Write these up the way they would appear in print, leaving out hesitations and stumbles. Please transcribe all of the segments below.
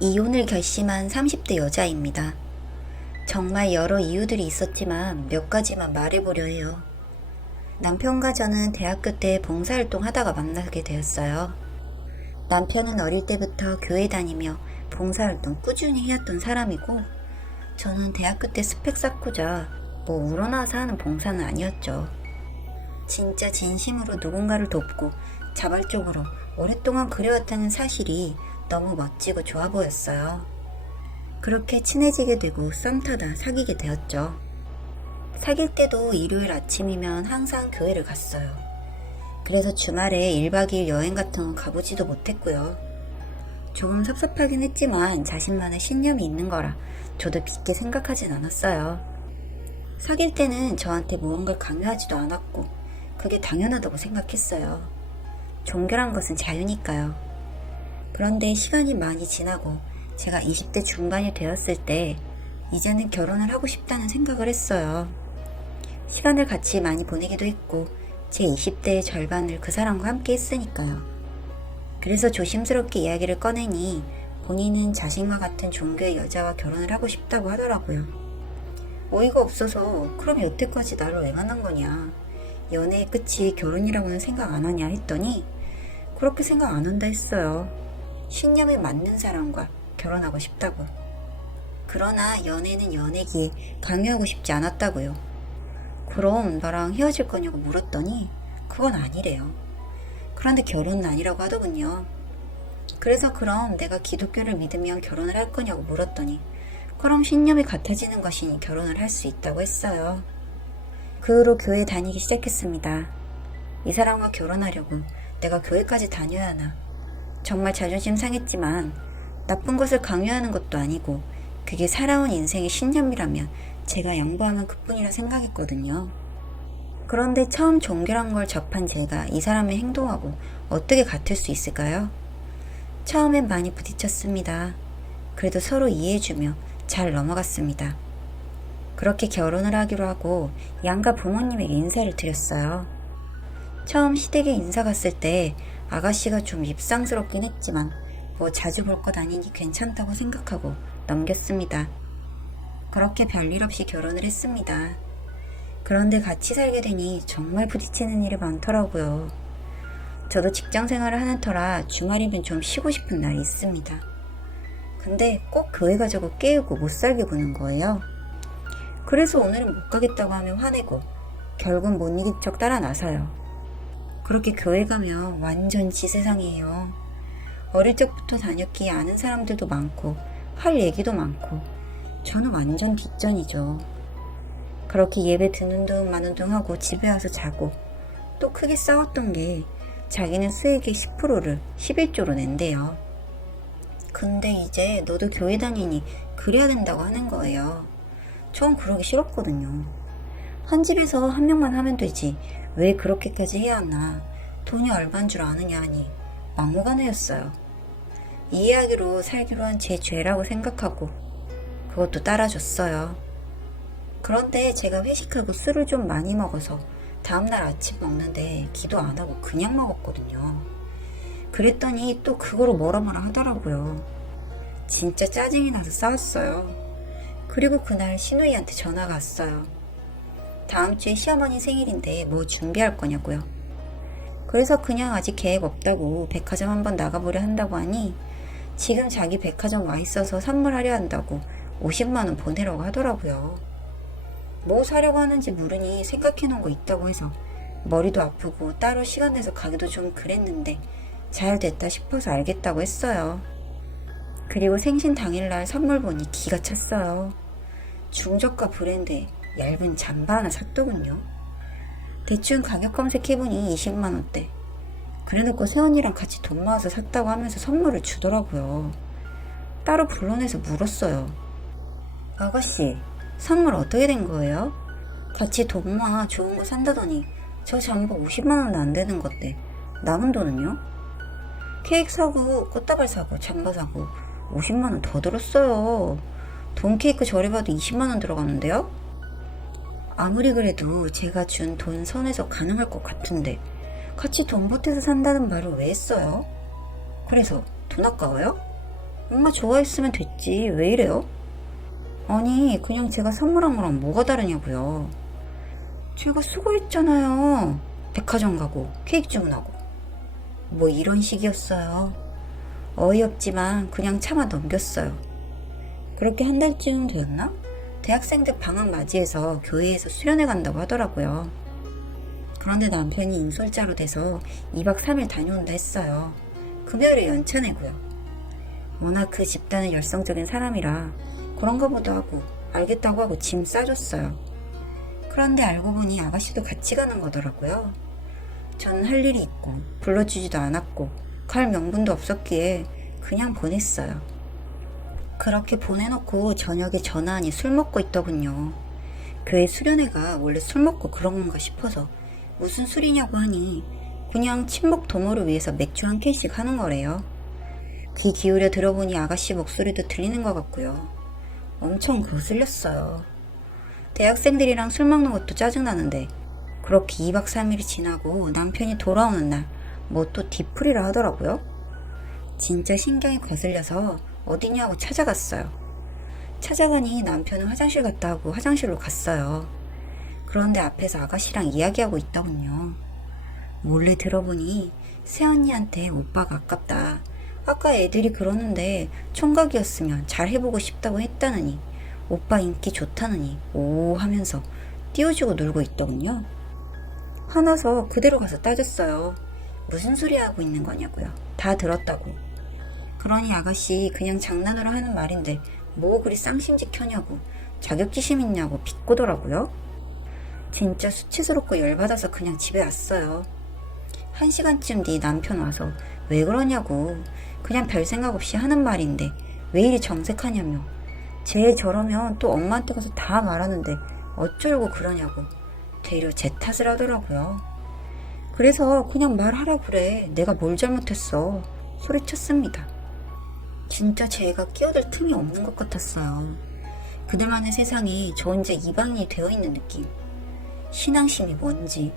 이혼을 결심한 30대 여자입니다. 정말 여러 이유들이 있었지만 몇 가지만 말해보려 해요. 남편과 저는 대학교 때 봉사활동 하다가 만나게 되었어요. 남편은 어릴 때부터 교회 다니며 봉사활동 꾸준히 해왔던 사람이고, 저는 대학교 때 스펙 쌓고자 우러나와서 하는 봉사는 아니었죠. 진짜 진심으로 누군가를 돕고 자발적으로 오랫동안 그래왔다는 사실이 너무 멋지고 좋아 보였어요. 그렇게 친해지게 되고 썸 타다 사귀게 되었죠. 사귈 때도 일요일 아침이면 항상 교회를 갔어요. 그래서 주말에 1박 2일 여행 같은 건 가보지도 못했고요. 조금 섭섭하긴 했지만 자신만의 신념이 있는 거라 저도 깊게 생각하진 않았어요. 사귈 때는 저한테 무언가를 강요하지도 않았고 그게 당연하다고 생각했어요. 종교란 것은 자유니까요. 그런데 시간이 많이 지나고 제가 20대 중반이 되었을 때 이제는 결혼을 하고 싶다는 생각을 했어요. 시간을 같이 많이 보내기도 했고 제 20대의 절반을 그 사람과 함께 했으니까요. 그래서 조심스럽게 이야기를 꺼내니 본인은 자신과 같은 종교의 여자와 결혼을 하고 싶다고 하더라고요. 어이가 없어서 그럼 여태까지 나를 왜 만난 거냐, 연애의 끝이 결혼이라고는 생각 안 하냐 했더니 그렇게 생각 안 한다 했어요. 신념이 맞는 사람과 결혼하고 싶다고. 그러나 연애는 연애기에 강요하고 싶지 않았다고요. 그럼 나랑 헤어질 거냐고 물었더니 그건 아니래요. 그런데 결혼은 아니라고 하더군요. 그래서 그럼 내가 기독교를 믿으면 결혼을 할 거냐고 물었더니 그럼 신념이 같아지는 것이니 결혼을 할 수 있다고 했어요. 그 후로 교회 다니기 시작했습니다. 이 사람과 결혼하려고 내가 교회까지 다녀야 하나. 정말 자존심 상했지만 나쁜 것을 강요하는 것도 아니고 그게 살아온 인생의 신념이라면 제가 양보하면 그뿐이라 생각했거든요. 그런데 처음 종교란 걸 접한 제가 이 사람의 행동하고 어떻게 같을 수 있을까요? 처음엔 많이 부딪혔습니다. 그래도 서로 이해해주며 잘 넘어갔습니다. 그렇게 결혼을 하기로 하고 양가 부모님에게 인사를 드렸어요. 처음 시댁에 인사 갔을 때 아가씨가 좀 입상스럽긴 했지만 자주 볼 것 아니니 괜찮다고 생각하고 넘겼습니다. 그렇게 별일 없이 결혼을 했습니다. 그런데 같이 살게 되니 정말 부딪히는 일이 많더라고요. 저도 직장 생활을 하는 터라 주말이면 좀 쉬고 싶은 날이 있습니다. 근데 꼭 교회 가자고 깨우고 못 살게 구는 거예요. 그래서 오늘은 못 가겠다고 하면 화내고 결국 못 이긴 척 따라 나서요. 그렇게 교회 가면 완전 지 세상이에요. 어릴 적부터 다녔기에 아는 사람들도 많고 할 얘기도 많고 저는 완전 뒷전이죠. 그렇게 예배 듣는 둥 마는 둥 하고 집에 와서 자고 또 크게 싸웠던 게 자기는 수익의 10%를 11조로 낸대요. 근데 이제 너도 교회 다니니 그래야 된다고 하는 거예요. 전 그러기 싫었거든요. 한 집에서 한 명만 하면 되지 왜 그렇게까지 해야 하나, 돈이 얼만 줄 아느냐 하니 막무가내였어요. 이 이야기로 살기로 한 제 죄라고 생각하고 그것도 따라줬어요. 그런데 제가 회식하고 술을 좀 많이 먹어서 다음날 아침 먹는데 기도 안 하고 그냥 먹었거든요. 그랬더니 또 그거로 뭐라 하더라고요. 진짜 짜증이 나서 싸웠어요. 그리고 그날 시누이한테 전화가 왔어요. 다음 주에 시어머니 생일인데 뭐 준비할 거냐고요. 그래서 그냥 아직 계획 없다고 백화점 한번 나가보려 한다고 하니 지금 자기 백화점 와 있어서 선물하려 한다고 50만 원 보내라고 하더라고요. 뭐 사려고 하는지 물으니 생각해 놓은 거 있다고 해서 머리도 아프고 따로 시간 내서 가기도 좀 그랬는데 잘 됐다 싶어서 알겠다고 했어요. 그리고 생신 당일날 선물 보니 기가 찼어요. 중저가 브랜드에 얇은 잠바 하나 샀더군요. 대충 가격 검색해보니 20만원대. 그래놓고 새언니랑 같이 돈 모아서 샀다고 하면서 선물을 주더라고요. 따로 불러내서 물었어요. 아가씨, 선물 어떻게 된 거예요? 같이 돈 모아 좋은 거 산다더니 저 잠바 50만원도 안 되는 건데 남은 돈은요? 케이크 사고 꽃다발 사고 잠바 사고 50만원 더 들었어요. 돈 케이크 저리 봐도 20만원 들어가는데요? 아무리 그래도 제가 준 돈 선에서 가능할 것 같은데 같이 돈 보태서 산다는 말을 왜 했어요? 그래서 돈 아까워요? 엄마 좋아했으면 됐지. 왜 이래요? 아니, 그냥 제가 선물한 거랑 뭐가 다르냐고요. 제가 수고했잖아요. 백화점 가고 케이크 주문하고. 뭐 이런 식이었어요. 어이없지만 그냥 참아 넘겼어요. 그렇게 한 달쯤 되었나? 대학생들 방학 맞이해서 교회에서 수련회 간다고 하더라고요. 그런데 남편이 인솔자로 돼서 2박 3일 다녀온다 했어요. 금요일에 연차 내고요. 워낙 그 집단은 열성적인 사람이라 그런가 보다 하고 알겠다고 하고 짐 싸줬어요. 그런데 알고 보니 아가씨도 같이 가는 거더라고요. 저는 할 일이 있고 불러주지도 않았고 갈 명분도 없었기에 그냥 보냈어요. 그렇게 보내놓고 저녁에 전화하니 술 먹고 있더군요. 교회 수련회가 원래 술 먹고 그런 건가 싶어서 무슨 술이냐고 하니 그냥 친목 도모를 위해서 맥주 한 캔씩 하는 거래요. 귀 기울여 들어보니 아가씨 목소리도 들리는 것 같고요. 엄청 거슬렸어요. 대학생들이랑 술 먹는 것도 짜증나는데 그렇게 2박 3일이 지나고 남편이 돌아오는 날 뭐 또 뒤풀이를 하더라고요. 진짜 신경이 거슬려서 어디냐고 찾아갔어요. 찾아가니 남편은 화장실 갔다 하고 화장실로 갔어요. 그런데 앞에서 아가씨랑 이야기하고 있더군요. 몰래 들어보니 새언니한테 오빠가 아깝다. 아까 애들이 그러는데 총각이었으면 잘 해보고 싶다고 했다느니 오빠 인기 좋다느니 오 하면서 띄워주고 놀고 있더군요. 화나서 그대로 가서 따졌어요. 무슨 소리 하고 있는 거냐고요. 다 들었다고. 그러니 아가씨 그냥 장난으로 하는 말인데 뭐 그리 쌍심지켜냐고 자격지심 있냐고 비꼬더라고요. 진짜 수치스럽고 열받아서 그냥 집에 왔어요. 1시간쯤 뒤 남편 와서 왜 그러냐고 그냥 별 생각 없이 하는 말인데 왜 이리 정색하냐며 쟤 저러면 또 엄마한테 가서 다 말하는데 어쩌려고 그러냐고 되려 제 탓을 하더라고요. 그래서 그냥 말하라 그래. 내가 뭘 잘못했어. 소리쳤습니다. 진짜 제가 끼어들 틈이 없는 것 같았어요. 그들만의 세상이 저 혼자 이방인이 되어있는 느낌. 신앙심이 뭔지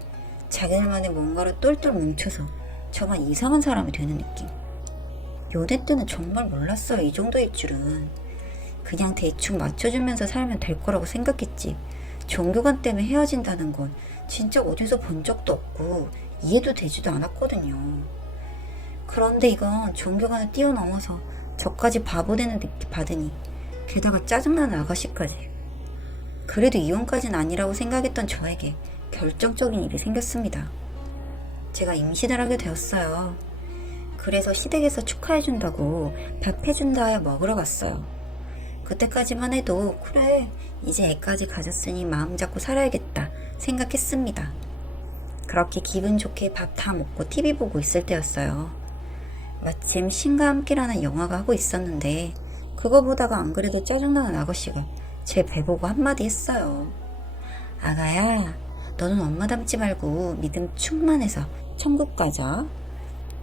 자기들만의 뭔가로 똘똘 뭉쳐서 저만 이상한 사람이 되는 느낌. 연애 때는 정말 몰랐어요. 이 정도일 줄은. 그냥 대충 맞춰주면서 살면 될 거라고 생각했지. 종교관 때문에 헤어진다는 건 진짜 어디서 본 적도 없고 이해도 되지도 않았거든요. 그런데 이건 종교관을 뛰어넘어서 저까지 바보 되는 느낌 받으니 게다가 짜증나는 아가씨까지. 그래도 이혼까지는 아니라고 생각했던 저에게 결정적인 일이 생겼습니다. 제가 임신을 하게 되었어요. 그래서 시댁에서 축하해준다고 밥 해준다 하여 먹으러 갔어요. 그때까지만 해도 그래 이제 애까지 가졌으니 마음 잡고 살아야겠다 생각했습니다. 그렇게 기분 좋게 밥 다 먹고 TV 보고 있을 때였어요. 마침 신과 함께라는 영화가 하고 있었는데 그거 보다가 안 그래도 짜증나는 아가씨가 제 배 보고 한마디 했어요. 아가야, 너는 엄마 닮지 말고 믿음 충만해서 천국 가자.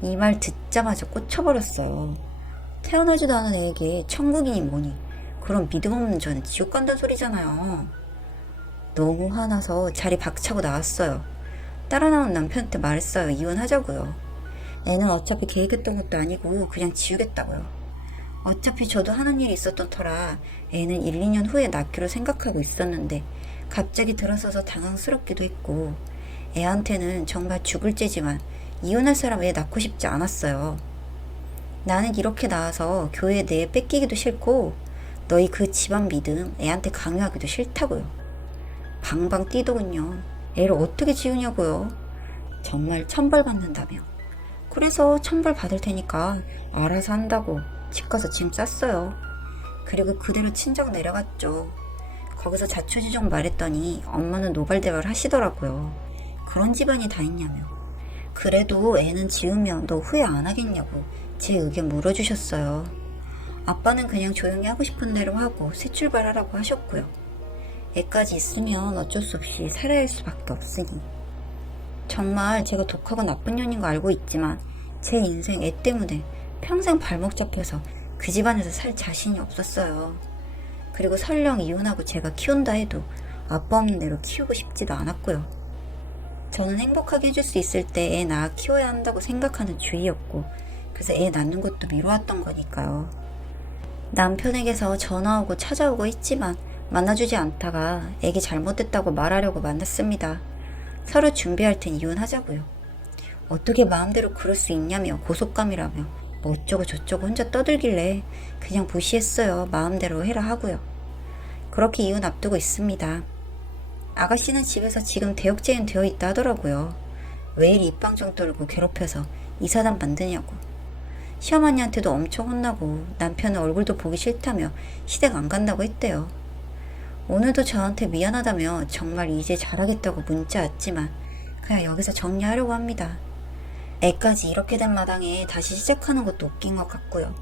이 말 듣자마자 꽂혀버렸어요. 태어나지도 않은 애에게 천국이니 뭐니 그런 믿음 없는 저는 지옥 간다는 소리잖아요. 너무 화나서 자리 박차고 나왔어요. 따라 나온 남편한테 말했어요. 이혼하자고요. 애는 어차피 계획했던 것도 아니고 그냥 지우겠다고요. 어차피 저도 하는 일이 있었던 터라 애는 1, 2년 후에 낳기로 생각하고 있었는데 갑자기 들어서서 당황스럽기도 했고 애한테는 정말 죽을 죄지만 이혼할 사람 애 낳고 싶지 않았어요. 나는 이렇게 나와서 교회 내에 뺏기기도 싫고 너희 그 집안 믿음 애한테 강요하기도 싫다고요. 방방 뛰더군요. 애를 어떻게 지우냐고요. 정말 천벌받는다며. 그래서 천벌 받을 테니까 알아서 한다고 집 가서 짐 쌌어요. 그리고 그대로 친정 내려갔죠. 거기서 자초지종 말했더니 엄마는 노발대발 하시더라고요. 그런 집안이 다 있냐며. 그래도 애는 지으면 너 후회 안 하겠냐고 제 의견 물어주셨어요. 아빠는 그냥 조용히 하고 싶은 대로 하고 새 출발하라고 하셨고요. 애까지 있으면 어쩔 수 없이 살아야 할 수밖에 없으니. 정말 제가 독하고 나쁜 년인 거 알고 있지만 제 인생 애 때문에 평생 발목 잡혀서 그 집안에서 살 자신이 없었어요. 그리고 설령 이혼하고 제가 키운다 해도 아빠 없는 대로 키우고 싶지도 않았고요. 저는 행복하게 해줄 수 있을 때 애 낳아 키워야 한다고 생각하는 주의였고 그래서 애 낳는 것도 미뤄왔던 거니까요. 남편에게서 전화 오고 찾아오고 했지만 만나주지 않다가 애기 잘못됐다고 말하려고 만났습니다. 서로 준비할 땐 이혼하자고요. 어떻게 마음대로 그럴 수 있냐며 고속감이라며 뭐 어쩌고 저쩌고 혼자 떠들길래 그냥 무시했어요. 마음대로 해라 하고요. 그렇게 이혼 앞두고 있습니다. 아가씨는 집에서 지금 대역죄인 되어 있다 하더라고요. 왜 이리 입방정 떨고 괴롭혀서 이사단 만드냐고. 시어머니한테도 엄청 혼나고 남편은 얼굴도 보기 싫다며 시댁 안 간다고 했대요. 오늘도 저한테 미안하다며 정말 이제 잘하겠다고 문자 왔지만 그냥 여기서 정리하려고 합니다. 애까지 이렇게 된 마당에 다시 시작하는 것도 웃긴 것 같고요.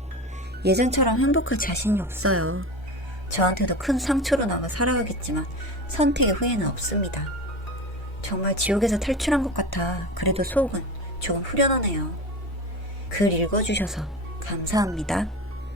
예전처럼 행복할 자신이 없어요. 저한테도 큰 상처로 남아 살아가겠지만 선택의 후회는 없습니다. 정말 지옥에서 탈출한 것 같아 그래도 속은 조금 후련하네요. 글 읽어주셔서 감사합니다.